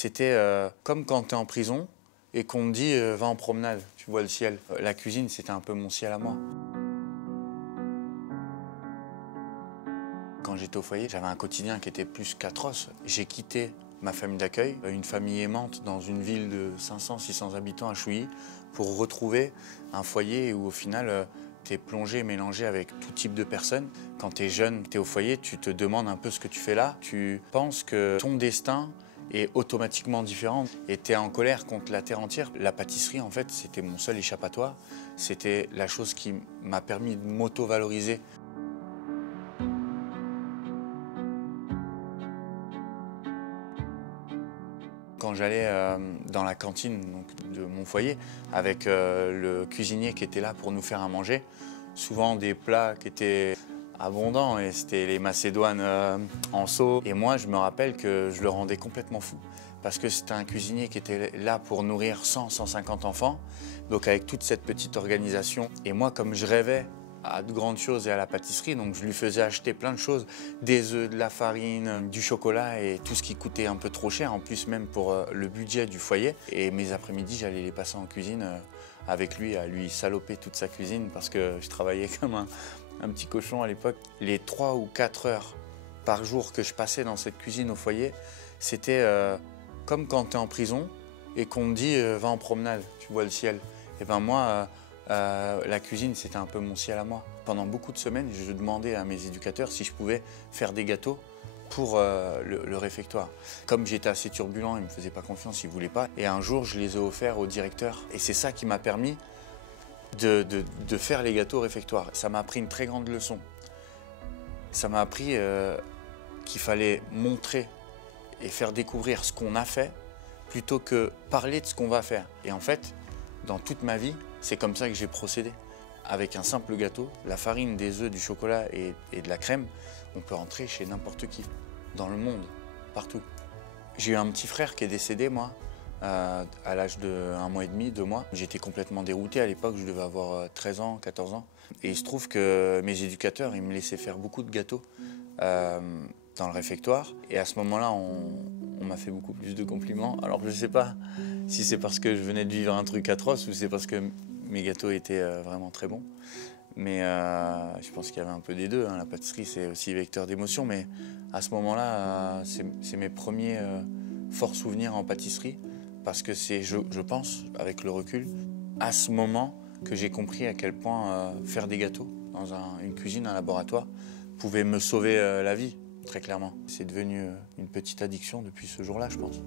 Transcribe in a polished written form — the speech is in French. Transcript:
C'était comme quand tu es en prison et qu'on te dit va en promenade, tu vois le ciel. La cuisine, c'était un peu mon ciel à moi. Quand j'étais au foyer, j'avais un quotidien qui était plus qu'atroce. J'ai quitté ma famille d'accueil, une famille aimante dans une ville de 500-600 habitants à Chouilly, pour retrouver un foyer où au final, tu es plongé, mélangé avec tout type de personnes. Quand tu es jeune, tu es au foyer, tu te demandes un peu ce que tu fais là. Tu penses que ton destin est automatiquement différent et tu es en colère contre la terre entière. La pâtisserie, en fait, c'était mon seul échappatoire. C'était la chose qui m'a permis de m'auto-valoriser. Quand j'allais dans la cantine de mon foyer avec le cuisinier qui était là pour nous faire à manger, souvent des plats qui étaient abondants et c'était les macédoines en seau. Et moi, je me rappelle que je le rendais complètement fou parce que c'était un cuisinier qui était là pour nourrir 100-150 enfants, donc avec toute cette petite organisation. Et moi, comme je rêvais à de grandes choses et à la pâtisserie, donc je lui faisais acheter plein de choses, des œufs, de la farine, du chocolat et tout ce qui coûtait un peu trop cher, en plus même pour le budget du foyer. Et mes après-midi, j'allais les passer en cuisine avec lui, à lui saloper toute sa cuisine parce que je travaillais comme un petit cochon à l'époque. Les 3 ou 4 heures par jour que je passais dans cette cuisine au foyer, c'était comme quand tu es en prison et qu'on me dit va en promenade, tu vois le ciel. Et ben moi, la cuisine, c'était un peu mon ciel à moi. Pendant beaucoup de semaines, je demandais à mes éducateurs si je pouvais faire des gâteaux pour le réfectoire. Comme j'étais assez turbulent, ils ne me faisaient pas confiance, ils ne voulaient pas. Et un jour, je les ai offerts au directeur. Et c'est ça qui m'a permis de faire les gâteaux au réfectoire. Ça m'a appris une très grande leçon. Ça m'a appris qu'il fallait montrer et faire découvrir ce qu'on a fait plutôt que parler de ce qu'on va faire. Et en fait, dans toute ma vie, c'est comme ça que j'ai procédé. Avec un simple gâteau, la farine, des œufs, du chocolat et de la crème, on peut rentrer chez n'importe qui, dans le monde, partout. J'ai eu un petit frère qui est décédé, moi, à l'âge de 1 mois et demi, 2 mois. J'étais complètement dérouté à l'époque, je devais avoir 13 ans, 14 ans. Et il se trouve que mes éducateurs, ils me laissaient faire beaucoup de gâteaux dans le réfectoire. Et à ce moment-là, on m'a fait beaucoup plus de compliments. Alors je ne sais pas si c'est parce que je venais de vivre un truc atroce ou c'est parce que mes gâteaux étaient vraiment très bons. Mais je pense qu'il y avait un peu des deux. Hein. La pâtisserie, c'est aussi vecteur d'émotion. Mais à ce moment-là, c'est mes premiers forts souvenirs en pâtisserie. Parce que c'est, je pense, avec le recul, à ce moment que j'ai compris à quel point faire des gâteaux dans une cuisine, un laboratoire, pouvait me sauver la vie, très clairement. C'est devenu une petite addiction depuis ce jour-là, je pense.